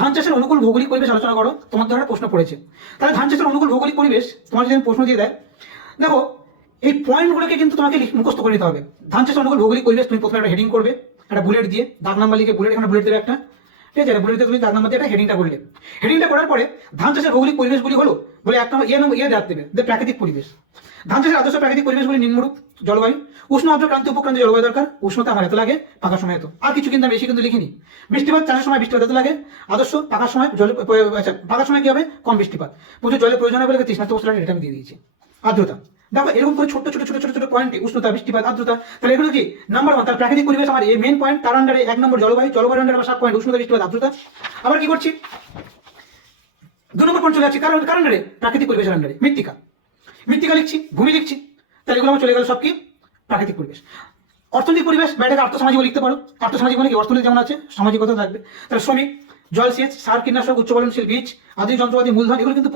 ধান চাষের অনুকূল ভৌগোলিক পরিবেশ আলোচনা করো, তোমার ধরনের প্রশ্ন পড়েছে। তাহলে ধান চাষের অনুকূল ভৌগোলিক পরিবেশ তোমার যদি প্রশ্ন দিয়ে দেয়, দেখো এই পয়েন্টগুলোকে কিন্তু তোমাকে মুখস্থ করে নিতে হবে। ধান চাষের অনুকূল ভৌগোলিক পরিবেশ তুমি প্রথমে একটা হেডিং করবে, একটা বুলেট দিয়ে দাগ নাম্বার লিখে বুলেট, এখানে বুলেট দেবে একটা, ঠিক আছে? বুলেট দিয়ে তুমি দাগ নাম্বার দিয়ে একটা হেডিংটা করলে, হেডিংটা করার পরে ধান চাষের ভৌগোলিক পরিবেশগুলি হলো বলে এক নম্বর ইয়ে দাগ দেবে যে প্রাকৃতিক পরিবেশ। ধান চাষের আদর্শ প্রাকৃতিক পরিবেশগুলি নিম্নরূপ: জলবায়ু, উষ্ণ আর্দ্র ক্রান্তি উপক্রান্তি জলবায়ু দরকার, উষ্ণতা আমার এত লাগে, পাকার সময় এত। আর কিছু কিন্তু আমি বেশি কিন্তু লিখিনি। বৃষ্টিপাত, চাষের সময় বৃষ্টিপাত এত লাগে, আদর্শ পাকার সময় জল, আচ্ছা পাকার সময় কি হবে, কম বৃষ্টিপাত, প্রচুর জলের প্রয়োজন হবে বলে তৃষ্ণার্ত অবস্থা, এটা আমি দিয়ে দিয়েছি। আর্দ্রতা, দেখো এরকম করে ছোট ছোট ছোট ছোট ছোট পয়েন্টে উষ্ণতা, বৃষ্টিপাত, আর্দ্রতা, তাহলে এগুলো কি নাম্বার ওয়ান। তার প্রাকৃতিক পরিবেশ আমার এই মেন পয়েন্ট, তার আন্ডারে এক নম্বর জলবায়ু, জলবায়ুর আন্ডারে আমার সাত পয়েন্ট উষ্ণতা, বৃষ্টিপাত, আর্দ্রতা। আবার কি করছি, দু নম্বর পয়েন্ট চলে যাচ্ছি কারণ আন্ডারে প্রাকৃতিক পরিবেশের আন্ডারে মৃত্তিকা, মৃত্তিকা লিখছি, ভূমি লিখছি, তাহলে এগুলো আমার চলে গেল সব কি প্রাকৃতিক পরিবেশ। অর্থনৈতিক পরিবেশ বা এটাকে আর্থসামাজিক লিখতে পারো। আর্থসামাজিক মানে কি, অর্থনীতি যেমন আছে সামাজিকতা থাকবে। তাহলে শ্রমিক, জল সেচ, সার, কীটনাশক, উচ্চ ফলনশীল বীজ, আধুনিক যন্ত্রপাতি, মূলধন, এগুলো কিন্তু